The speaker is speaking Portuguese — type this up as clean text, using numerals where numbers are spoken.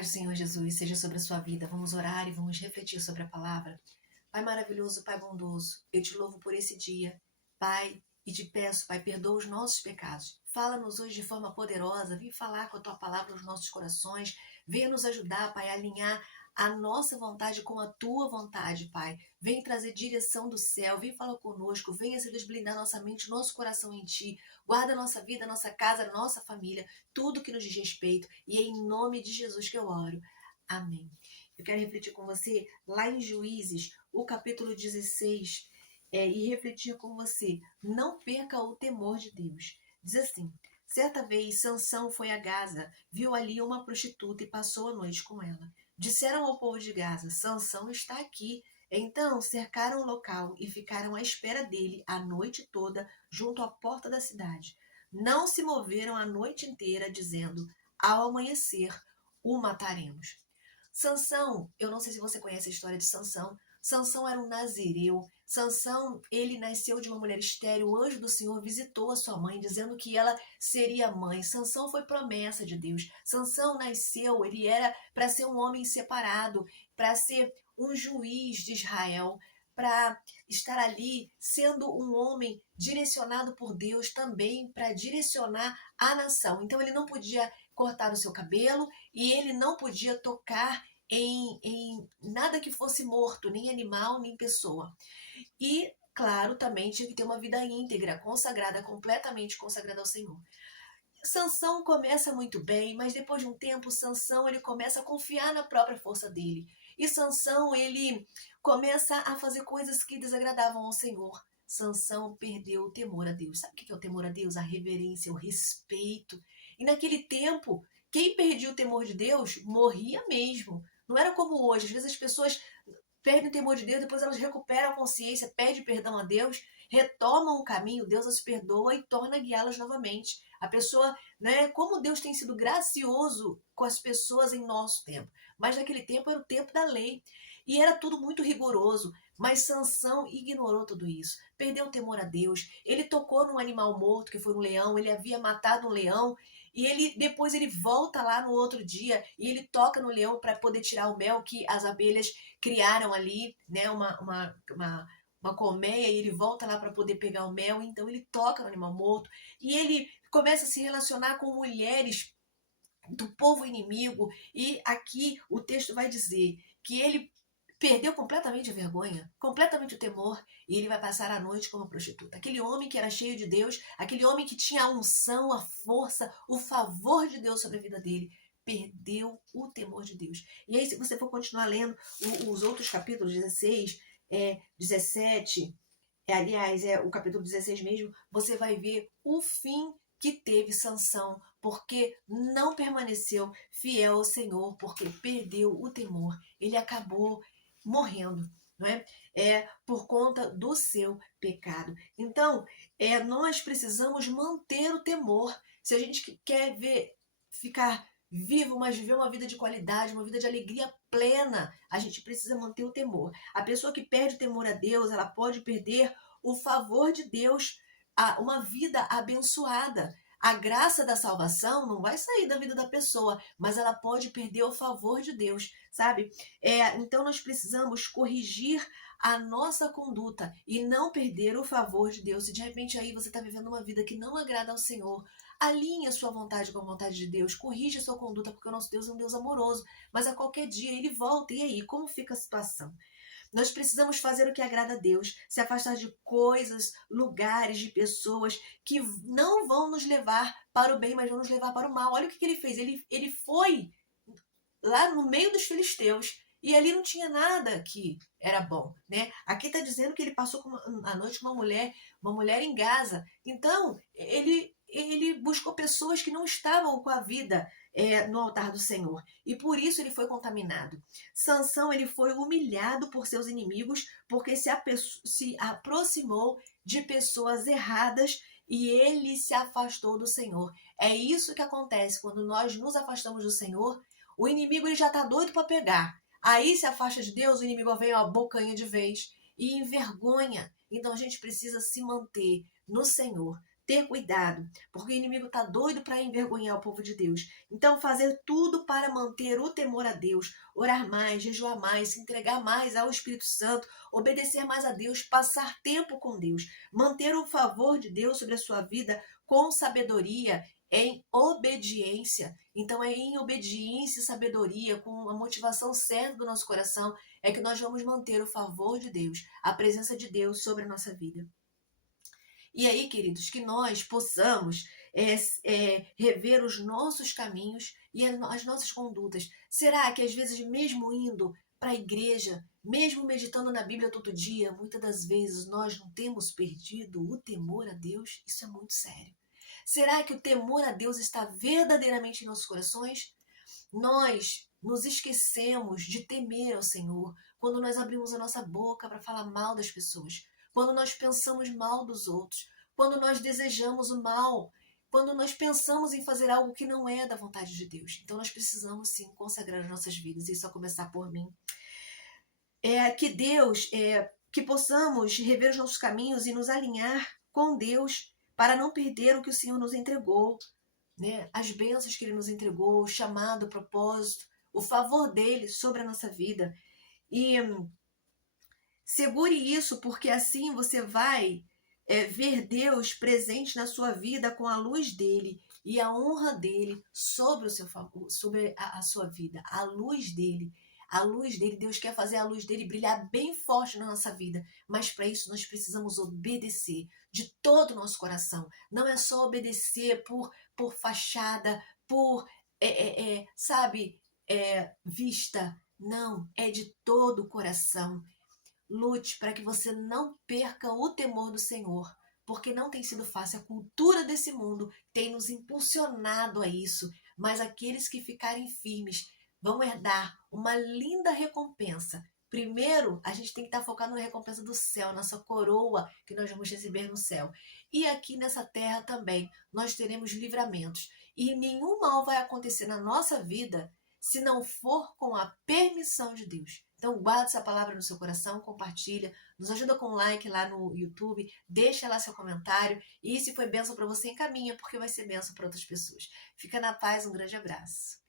paz do Senhor Jesus seja sobre a sua vida. Vamos orar e vamos refletir sobre a palavra. Pai maravilhoso, Pai bondoso, eu te louvo por esse dia. Pai, e te peço, Pai, perdoa os nossos pecados. Fala-nos hoje de forma poderosa. Vem falar com a tua palavra nos nossos corações. Venha nos ajudar, Pai, a alinhar a nossa vontade com a tua vontade, Pai. Vem trazer direção do céu. Vem falar conosco. Venha, Deus, blindar nossa mente, nosso coração em ti. Guarda a nossa vida, a nossa casa, a nossa família. Tudo que nos diz respeito. E é em nome de Jesus que eu oro. Amém. Eu quero refletir com você lá em Juízes, o capítulo 16, e refletir com você. Não perca o temor de Deus. Diz assim: certa vez Sansão foi a Gaza, viu ali uma prostituta e passou a noite com ela. Disseram ao povo de Gaza: Sansão está aqui. Então cercaram o local e ficaram à espera dele a noite toda junto à porta da cidade. Não se moveram a noite inteira, dizendo: ao amanhecer o mataremos. Sansão, eu não sei se você conhece a história de Sansão. Sansão era um nazireu. Sansão, ele nasceu de uma mulher estéril. O anjo do Senhor visitou a sua mãe, dizendo que ela seria mãe. Sansão foi promessa de Deus. Sansão nasceu, ele era para ser um homem separado, para ser um juiz de Israel, para estar ali sendo um homem direcionado por Deus também para direcionar a nação. Então ele não podia cortar o seu cabelo e ele não podia tocar em nada que fosse morto, nem animal, nem pessoa. E, claro, também tinha que ter uma vida íntegra, consagrada, completamente consagrada ao Senhor. Sansão começa muito bem, mas depois de um tempo, Sansão ele começa a confiar na própria força dele. E Sansão ele começa a fazer coisas que desagradavam ao Senhor. Sansão perdeu o temor a Deus. Sabe o que é o temor a Deus? A reverência, o respeito. E naquele tempo, quem perdia o temor de Deus morria mesmo. Não era como hoje. Às vezes as pessoas perdem o temor de Deus, depois elas recuperam a consciência, pedem perdão a Deus, retomam o caminho, Deus as perdoa e torna a guiá-las novamente. A pessoa, né, como Deus tem sido gracioso com as pessoas em nosso tempo. Mas naquele tempo era o tempo da lei e era tudo muito rigoroso. Mas Sansão ignorou tudo isso, perdeu o temor a Deus. Ele tocou num animal morto, que foi um leão, ele havia matado um leão, e depois ele volta lá no outro dia e ele toca no leão para poder tirar o mel que as abelhas criaram ali, né, uma colmeia, e ele volta lá para poder pegar o mel. Então ele toca no animal morto e ele começa a se relacionar com mulheres do povo inimigo. E aqui o texto vai dizer que ele perdeu completamente a vergonha, completamente o temor, e ele vai passar a noite como prostituta. Aquele homem que era cheio de Deus, aquele homem que tinha a unção, a força, o favor de Deus sobre a vida dele, perdeu o temor de Deus. E aí, se você for continuar lendo os outros capítulos, 16, 17, aliás, o capítulo 16 mesmo, você vai ver o fim que teve Sansão, porque não permaneceu fiel ao Senhor, porque perdeu o temor. Ele acabou morrendo, não é? Por conta do seu pecado. Então, nós precisamos manter o temor. Se a gente quer ficar vivo, mas viver uma vida de qualidade, uma vida de alegria plena, a gente precisa manter o temor. A pessoa que perde o temor a Deus, ela pode perder o favor de Deus, uma vida abençoada. A graça da salvação não vai sair da vida da pessoa, mas ela pode perder o favor de Deus, sabe? Então nós precisamos corrigir a nossa conduta e não perder o favor de Deus. Se de repente aí você está vivendo uma vida que não agrada ao Senhor, alinhe a sua vontade com a vontade de Deus, corrija a sua conduta, porque o nosso Deus é um Deus amoroso, mas a qualquer dia ele volta. E aí, como fica a situação? Nós precisamos fazer o que agrada a Deus, se afastar de coisas, lugares, de pessoas que não vão nos levar para o bem, mas vão nos levar para o mal. Olha o que ele fez. Ele foi lá no meio dos filisteus e ali não tinha nada que era bom, né? Aqui está dizendo que ele passou a noite com uma mulher em Gaza. Então, ele buscou pessoas que não estavam com a vida no altar do Senhor. E por isso ele foi contaminado. Sansão, ele foi humilhado por seus inimigos porque se aproximou de pessoas erradas e ele se afastou do Senhor. É isso que acontece quando nós nos afastamos do Senhor. O inimigo ele já está doido para pegar. Aí se afasta de Deus, o inimigo vem a bocanha de vez e envergonha. Então a gente precisa se manter no Senhor, ter cuidado, porque o inimigo está doido para envergonhar o povo de Deus. Então, fazer tudo para manter o temor a Deus, orar mais, jejuar mais, se entregar mais ao Espírito Santo, obedecer mais a Deus, passar tempo com Deus, manter o favor de Deus sobre a sua vida com sabedoria, em obediência. Então, é em obediência e sabedoria, com a motivação certa do nosso coração, é que nós vamos manter o favor de Deus, a presença de Deus sobre a nossa vida. E aí, queridos, que nós possamos rever os nossos caminhos e as nossas condutas. Será que às vezes, mesmo indo para a igreja, mesmo meditando na Bíblia todo dia, muitas das vezes nós não temos perdido o temor a Deus? Isso é muito sério. Será que o temor a Deus está verdadeiramente em nossos corações? Nós nos esquecemos de temer ao Senhor quando nós abrimos a nossa boca para falar mal das pessoas, quando nós pensamos mal dos outros, quando nós desejamos o mal, quando nós pensamos em fazer algo que não é da vontade de Deus. Então nós precisamos sim consagrar as nossas vidas, e isso a começar por mim. Que possamos rever os nossos caminhos e nos alinhar com Deus para não perder o que o Senhor nos entregou, né? As bênçãos que Ele nos entregou, o chamado, o propósito, o favor dele sobre a nossa vida. E segure isso, porque assim você vai ver Deus presente na sua vida com a luz dele e a honra dele sobre o seu favor, sobre a sua vida, a luz dele. A luz dele, Deus quer fazer a luz dele brilhar bem forte na nossa vida, mas para isso nós precisamos obedecer de todo o nosso coração. Não é só obedecer por fachada, por, sabe, vista. Não, é de todo o coração. Lute para que você não perca o temor do Senhor, porque não tem sido fácil. A cultura desse mundo tem nos impulsionado a isso, mas aqueles que ficarem firmes vão herdar uma linda recompensa. Primeiro, a gente tem que estar focado na recompensa do céu, nossa coroa que nós vamos receber no céu. E aqui nessa terra também nós teremos livramentos. E nenhum mal vai acontecer na nossa vida se não for com a permissão de Deus. Então guarda essa palavra no seu coração, compartilha, nos ajuda com um like lá no YouTube, deixa lá seu comentário e se foi bênção para você, encaminha, porque vai ser bênção para outras pessoas. Fica na paz, um grande abraço.